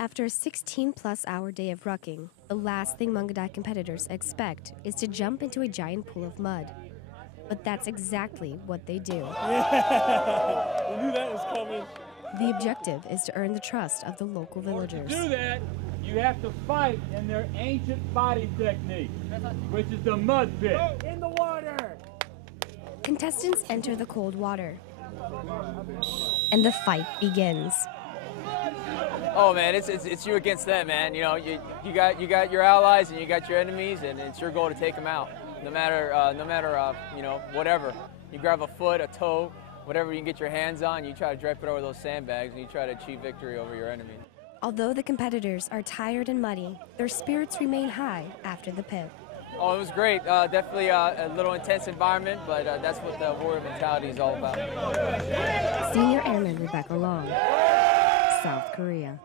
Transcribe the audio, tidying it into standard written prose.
After a 16-plus-hour day of rucking, the last thing Mangudai competitors expect is to jump into a giant pool of mud. But that's exactly what they do. Yeah, we knew that was coming. The objective is to earn the trust of the local villagers. To do that, you have to fight in their ancient fighting technique, which is the mud pit. In the water! Contestants enter the cold water, and the fight begins. Oh man, it's you against them, man. You know, you got your allies and you got your enemies, and it's your goal to take them out. No matter you know, whatever. You grab a foot, a toe, whatever you can get your hands on. You try to drape it over those sandbags, and you try to achieve victory over your enemy. Although the competitors are tired and muddy, their spirits remain high after the pit. Oh, it was great. Definitely a little intense environment, but that's what the warrior mentality is all about. Senior Airmen Rebecca Long, South Korea.